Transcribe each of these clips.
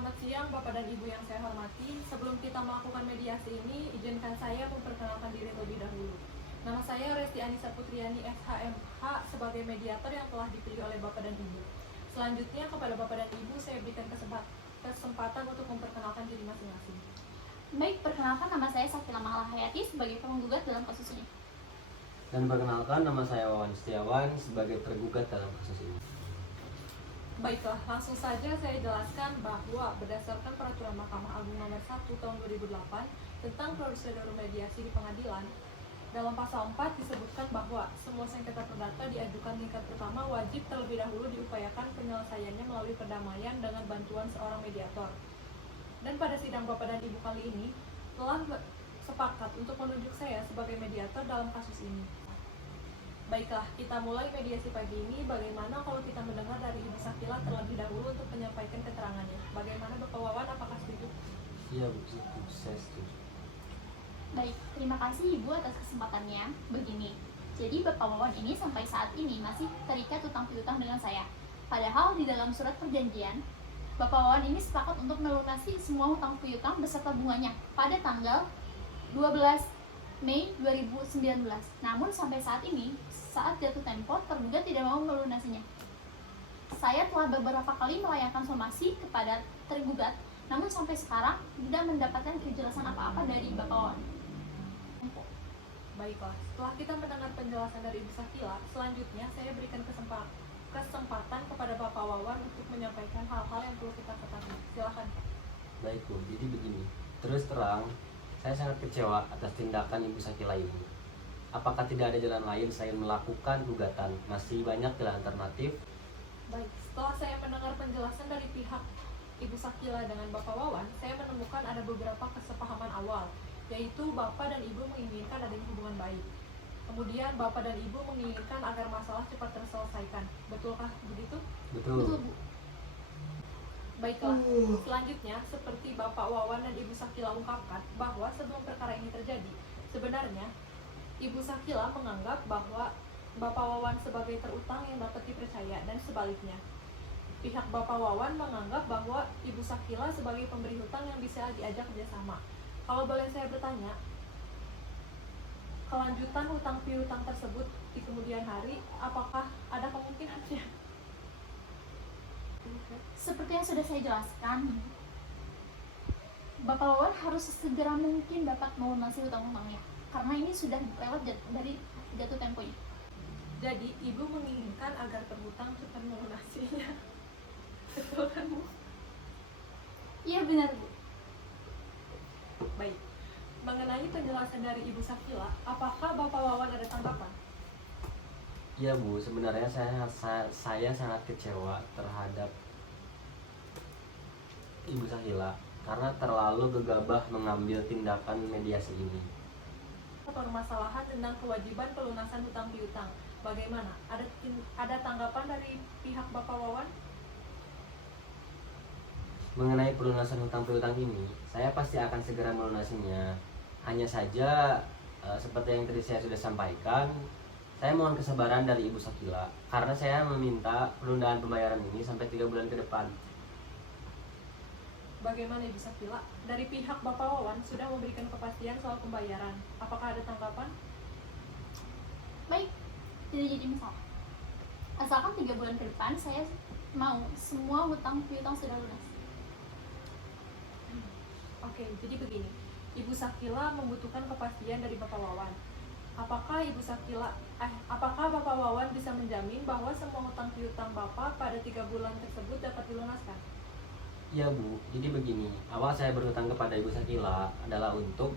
Selamat siang Bapak dan Ibu yang saya hormati. Sebelum kita melakukan mediasi ini, izinkan saya memperkenalkan diri terlebih dahulu. Nama saya Resti Anissa Putriani SHMH sebagai mediator yang telah dipilih oleh Bapak dan Ibu. Selanjutnya kepada Bapak dan Ibu saya berikan kesempatan untuk memperkenalkan diri masing-masing. Baik, perkenalkan nama saya Safila Mahala Hayati sebagai penggugat dalam kasus ini. Dan perkenalkan, nama saya Wawan Setiawan sebagai tergugat dalam kasus ini. Baiklah, langsung saja saya jelaskan bahwa berdasarkan Peraturan Mahkamah Agung Nomor 1 Tahun 2008 tentang prosedur mediasi di pengadilan, dalam pasal 4 disebutkan bahwa semua sengketa perdata diajukan tingkat pertama wajib terlebih dahulu diupayakan penyelesaiannya melalui perdamaian dengan bantuan seorang mediator. Dan pada sidang Bapak dan Ibu kali ini telah sepakat untuk menunjuk saya sebagai mediator dalam kasus ini. Baiklah, kita mulai mediasi pagi ini. Bagaimana kalau kita mendengar dari Ibu Sakila terlebih dahulu untuk menyampaikan keterangannya? Bagaimana Bapak Wawan, apakah setuju? Iya Bu, saya setuju. Baik, terima kasih Ibu atas kesempatannya. Begini, jadi Bapak Wawan ini sampai saat ini masih terikat utang piutang dengan saya. Padahal di dalam surat perjanjian, Bapak Wawan ini sepakat untuk melunasi semua hutang piutang beserta bunganya pada tanggal 12 Mei 2019. Namun sampai saat ini, saat jatuh tempo, tergugat tidak mau melunasinya. Saya telah beberapa kali melayangkan somasi kepada tergugat, namun sampai sekarang tidak mendapatkan kejelasan apa-apa dari Bapak Wawan. Baiklah, setelah kita mendengar penjelasan dari Ibu Sakila, selanjutnya saya berikan kesempatan kepada Bapak Wawan untuk menyampaikan hal-hal yang perlu kita ketahui. Silakan Pak. Baik Bu, jadi begini. Terus terang, saya sangat kecewa atas tindakan Ibu Sakila ini. Apakah tidak ada jalan lain selain melakukan gugatan? Masih banyak jalan alternatif. Baik, setelah saya mendengar penjelasan dari pihak Ibu Sakila dengan Bapak Wawan, saya menemukan ada beberapa kesepahaman awal, yaitu Bapak dan Ibu menginginkan adanya hubungan baik. Kemudian Bapak dan Ibu menginginkan agar masalah cepat terselesaikan. Betulkah begitu? Betul. Bu. Baiklah, selanjutnya seperti Bapak Wawan dan Ibu Sakila ungkapkan bahwa sebelum perkara ini terjadi, sebenarnya Ibu Sakila menganggap bahwa Bapak Wawan sebagai terutang yang dapat dipercaya dan sebaliknya. Pihak Bapak Wawan menganggap bahwa Ibu Sakila sebagai pemberi hutang yang bisa diajak kerjasama. Kalau boleh saya bertanya, kelanjutan hutang piutang tersebut di kemudian hari, apakah ada kemungkinannya? Seperti yang sudah saya jelaskan, Bapak Wawan harus sesegera mungkin dapat melunasi hutang-hutangnya, karena ini sudah lewat dari jatuh temponya. Jadi, Ibu menginginkan agar terhutang cepat melunasinya. Betul kan, Bu? Iya benar Bu. Baik. Mengenai penjelasan dari Ibu Sakila, apakah Bapak Wawan ada tanggapan? Iya Bu, sebenarnya saya sangat kecewa terhadap Ibu Sakila karena terlalu gegabah mengambil tindakan mediasi ini. Permasalahan tentang kewajiban pelunasan hutang piutang. Bagaimana? Ada tanggapan dari pihak Bapak Wawan? Mengenai pelunasan hutang piutang ini, saya pasti akan segera melunasinya. Hanya saja, seperti yang tadi saya sudah sampaikan, saya mohon kesabaran dari Ibu Sakila karena saya meminta penundaan pembayaran ini sampai 3 bulan ke depan. Bagaimana Ibu Sakila? Dari pihak Bapak Wawan sudah memberikan kepastian soal pembayaran. Apakah ada tanggapan? Baik, tidak jadi masalah. Asalkan 3 bulan ke depan saya mau semua hutang piutang sudah lunas. Oke, jadi begini. Ibu Sakila membutuhkan kepastian dari Bapak Wawan. Apakah Bapak Wawan bisa menjamin bahwa semua hutang piutang Bapak pada 3 bulan tersebut dapat dilunaskan? Iya Bu, jadi begini, awal saya berhutang kepada Ibu Sakila adalah untuk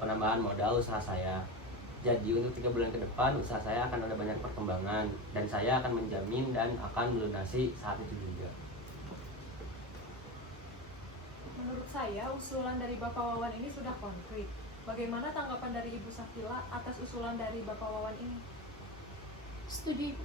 penambahan modal usaha saya. Jadi untuk 3 bulan ke depan usaha saya akan ada banyak perkembangan dan saya akan menjamin dan akan melunasi saat itu juga. Menurut saya, usulan dari Bapak Wawan ini sudah konkret. Bagaimana tanggapan dari Ibu Sakila atas usulan dari Bapak Wawan ini? Setuju Ibu.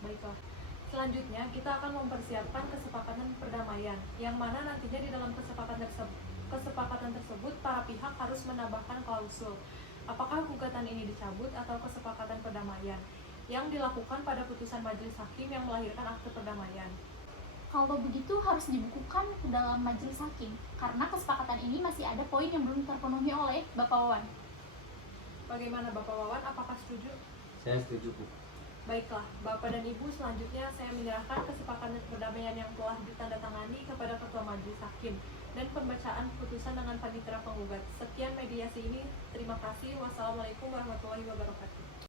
Baiklah. Selanjutnya, kita akan mempersiapkan kesepakatan perdamaian, yang mana nantinya di dalam kesepakatan tersebut para pihak harus menambahkan klausul. Apakah gugatan ini dicabut atau kesepakatan perdamaian yang dilakukan pada putusan majelis hakim yang melahirkan akte perdamaian. Kalau begitu harus dibukukan ke dalam majelis hakim, karena kesepakatan ini masih ada poin yang belum terpenuhi oleh Bapak Wawan. Bagaimana Bapak Wawan, apakah setuju? Saya setuju, Bu. Baiklah, Bapak dan Ibu, selanjutnya saya menyerahkan kesepakatan perdamaian yang telah ditandatangani kepada Ketua Majelis Hakim dan pembacaan putusan dengan panitera penggugat. Sekian mediasi ini, terima kasih. Wassalamualaikum warahmatullahi wabarakatuh.